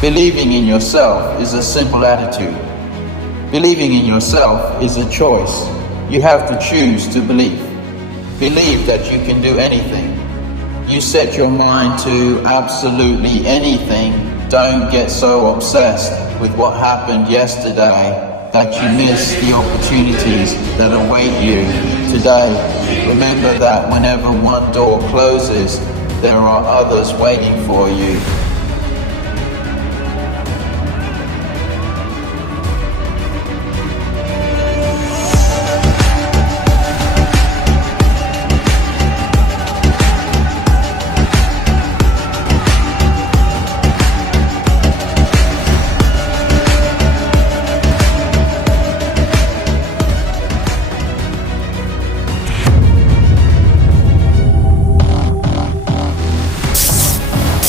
Believing in yourself is a simple attitude. Believing in yourself is a choice. You have to choose to believe. Believe that you can do anything. You set your mind to absolutely anything. Don't get so obsessed with what happened yesterday that you miss the opportunities that await you today. Remember that whenever one door closes, there are others waiting for you.